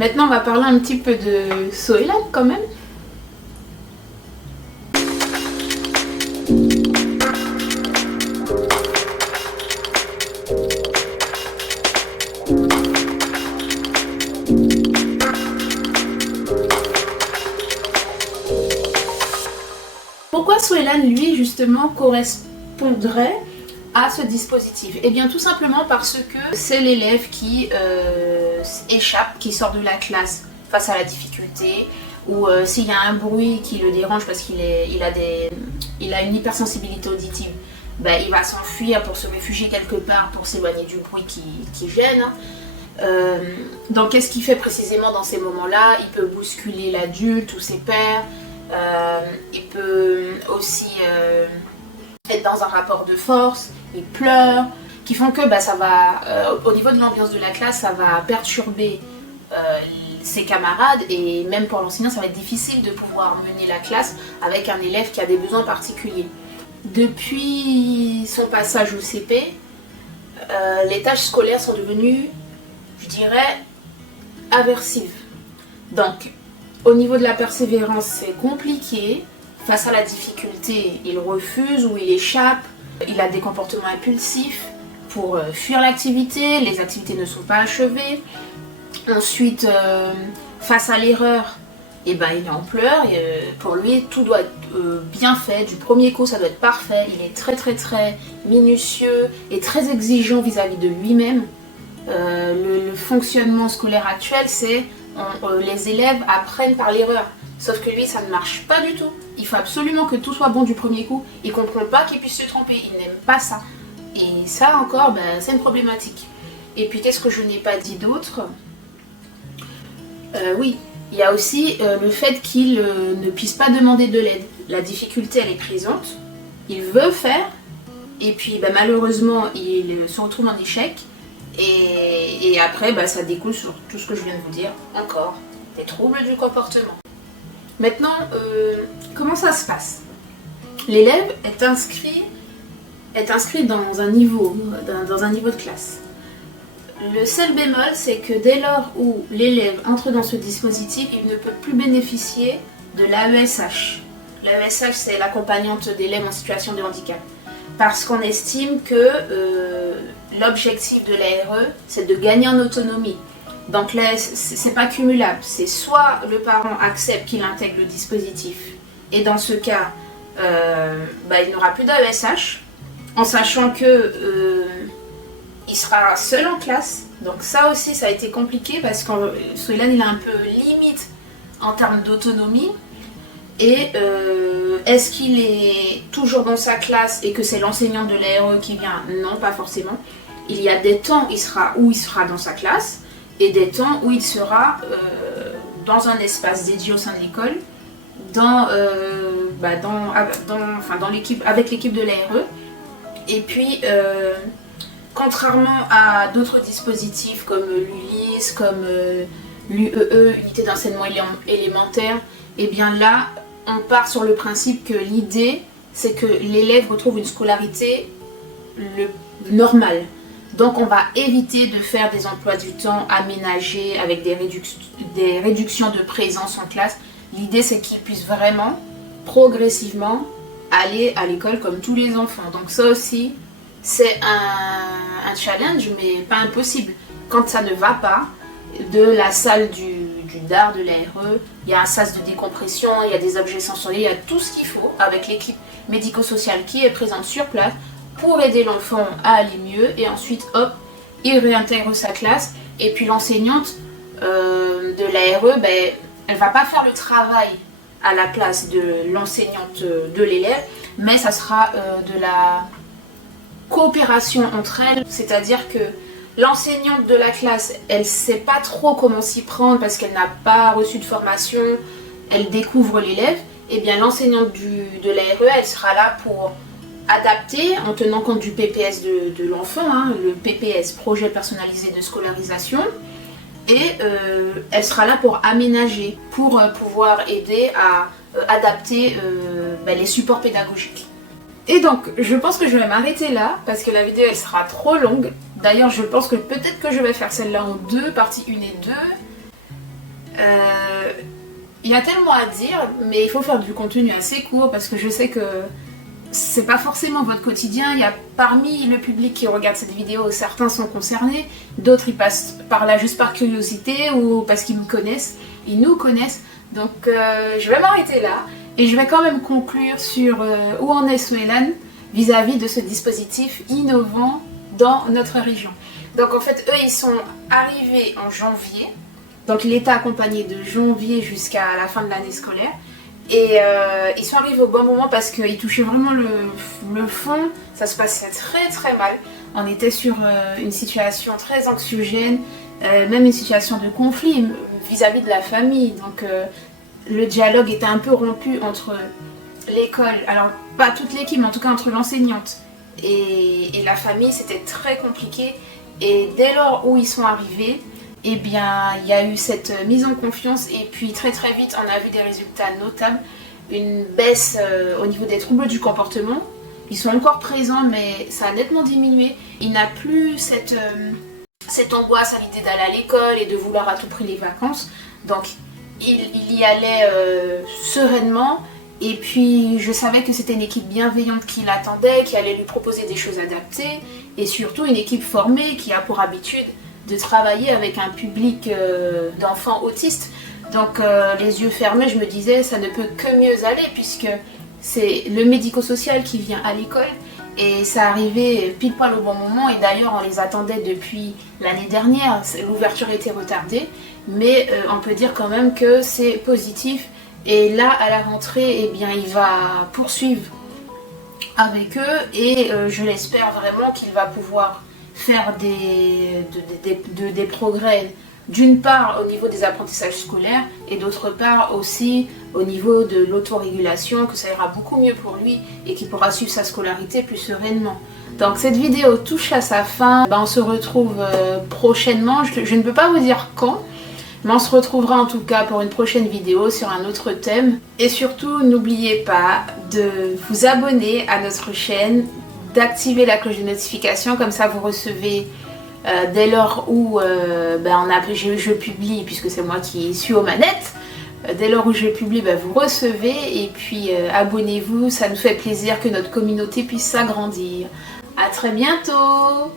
Maintenant, on va parler un petit peu de Soëlan quand même. Pourquoi Soëlan, lui, justement, correspondrait à ce dispositif? Eh bien, tout simplement parce que c'est l'élève qui échappe, qui sort de la classe face à la difficulté, ou s'il y a un bruit qui le dérange parce qu'il a une hypersensibilité auditive, ben, il va s'enfuir pour se réfugier quelque part pour s'éloigner du bruit qui gêne. Donc qu'est-ce qu'il fait précisément dans ces moments-là? Il peut bousculer l'adulte ou ses pairs, il peut aussi être dans un rapport de force, il pleure, qui font que ça va, au niveau de l'ambiance de la classe, ça va perturber ses camarades, et même pour l'enseignant, ça va être difficile de pouvoir mener la classe avec un élève qui a des besoins particuliers. Depuis son passage au CP, les tâches scolaires sont devenues, je dirais, aversives. Donc, au niveau de la persévérance, c'est compliqué. Face à la difficulté, il refuse ou il échappe. Il a des comportements impulsifs pour fuir l'activité. Les activités ne sont pas achevées. Ensuite, face à l'erreur, il est en pleurs. Pour lui, tout doit être bien fait. Du premier coup, ça doit être parfait. Il est très très très minutieux et très exigeant vis-à-vis de lui-même. Le fonctionnement scolaire actuel, c'est les élèves apprennent par l'erreur. Sauf que lui, ça ne marche pas du tout. Il faut absolument que tout soit bon du premier coup. Il ne comprend pas qu'il puisse se tromper. Il n'aime pas ça. Et ça encore, c'est une problématique. Et puis, qu'est-ce que je n'ai pas dit d'autre? Oui, il y a aussi le fait qu'il ne puisse pas demander de l'aide. La difficulté, elle est présente. Il veut faire. Et puis, malheureusement, il se retrouve en échec. Et après, ça découle sur tout ce que je viens de vous dire. Encore, des troubles du comportement. Maintenant, comment ça se passe? L'élève est inscrit dans un niveau de classe. Le seul bémol, c'est que dès lors où l'élève entre dans ce dispositif, il ne peut plus bénéficier de l'AESH. L'AESH, c'est l'accompagnante d'élèves en situation de handicap. Parce qu'on estime que l'objectif de l'ARE, c'est de gagner en autonomie. Donc là, c'est pas cumulable. C'est soit le parent accepte qu'il intègre le dispositif, et dans ce cas, il n'aura plus d'AESH, en sachant que il sera seul en classe. Donc ça aussi, ça a été compliqué parce que Soëlan, il est un peu limite en termes d'autonomie. Et est-ce qu'il est toujours dans sa classe et que c'est l'enseignant de l'ARE qui vient? Non, pas forcément. Il y a des temps où il sera dans sa classe et des temps où il sera dans un espace dédié au sein de l'école, avec l'équipe de l'ARE. Et puis, contrairement à d'autres dispositifs comme l'ULIS, comme l'UEE, Unité d'enseignement élémentaire, et bien là, on part sur le principe que l'idée, c'est que l'élève retrouve une scolarité normale. Donc on va éviter de faire des emplois du temps aménagés avec des réductions de présence en classe. L'idée, c'est qu'il puisse vraiment, progressivement, aller à l'école comme tous les enfants. Donc ça aussi, c'est un challenge, mais pas impossible. Quand ça ne va pas, de la salle du DAR, de l'ARE, il y a un sas de décompression, il y a des objets sensoriels, il y a tout ce qu'il faut avec l'équipe médico-sociale qui est présente sur place pour aider l'enfant à aller mieux, et ensuite, hop, il réintègre sa classe. Et puis l'enseignante de l'ARE, elle va pas faire le travail à la place de l'enseignante de l'élève, mais ça sera de la coopération entre elles, c'est-à-dire que l'enseignante de la classe, elle ne sait pas trop comment s'y prendre parce qu'elle n'a pas reçu de formation, elle découvre l'élève. Et bien l'enseignante de l'ARE, elle sera là pour adapter en tenant compte du PPS de l'enfant, le PPS, projet personnalisé de scolarisation. Et elle sera là pour aménager, pour pouvoir aider à adapter les supports pédagogiques. Et donc, je pense que je vais m'arrêter là, parce que la vidéo, elle sera trop longue. D'ailleurs, je pense que peut-être que je vais faire celle-là en deux, partie 1 et 2. il y a tellement à dire, mais il faut faire du contenu assez court parce que je sais que c'est pas forcément votre quotidien. Il y a parmi le public qui regarde cette vidéo, certains sont concernés, d'autres ils passent par là juste par curiosité ou parce qu'ils me connaissent, ils nous connaissent. Donc je vais m'arrêter là et je vais quand même conclure sur où en est Soelan vis-à-vis de ce dispositif innovant dans notre région. Donc en fait eux ils sont arrivés en janvier, donc il était accompagné de janvier jusqu'à la fin de l'année scolaire. Et ils sont arrivés au bon moment parce qu'ils touchaient vraiment le fond. Ça se passait très très mal. On était sur une situation très anxiogène, même une situation de conflit vis-à-vis de la famille. Donc le dialogue était un peu rompu entre l'école, alors pas toute l'équipe, mais en tout cas entre l'enseignante et la famille. C'était très compliqué. Et dès lors où ils sont arrivés, eh bien, il y a eu cette mise en confiance et puis très très vite on a vu des résultats notables, une baisse au niveau des troubles du comportement. Ils sont encore présents mais ça a nettement diminué. Il n'a plus cette angoisse à l'idée d'aller à l'école et de vouloir à tout prix les vacances. Donc il y allait sereinement et puis je savais que c'était une équipe bienveillante qui l'attendait, qui allait lui proposer des choses adaptées et surtout une équipe formée qui a pour habitude de travailler avec un public d'enfants autistes. Donc les yeux fermés, je me disais ça ne peut que mieux aller puisque c'est le médico-social qui vient à l'école et ça arrivait pile poil au bon moment. Et d'ailleurs on les attendait depuis l'année dernière, l'ouverture était retardée, mais on peut dire quand même que c'est positif. Et là à la rentrée, eh bien, il va poursuivre avec eux et je l'espère vraiment qu'il va pouvoir faire des progrès, d'une part au niveau des apprentissages scolaires et d'autre part aussi au niveau de l'autorégulation, que ça ira beaucoup mieux pour lui et qu'il pourra suivre sa scolarité plus sereinement. Donc cette vidéo touche à sa fin, on se retrouve prochainement, je ne peux pas vous dire quand, mais on se retrouvera en tout cas pour une prochaine vidéo sur un autre thème. Et surtout n'oubliez pas de vous abonner à notre chaîne, d'activer la cloche de notification, comme ça vous recevez dès lors où je publie, puisque c'est moi qui suis aux manettes, dès lors où je publie, vous recevez et puis abonnez-vous, ça nous fait plaisir que notre communauté puisse s'agrandir. À très bientôt!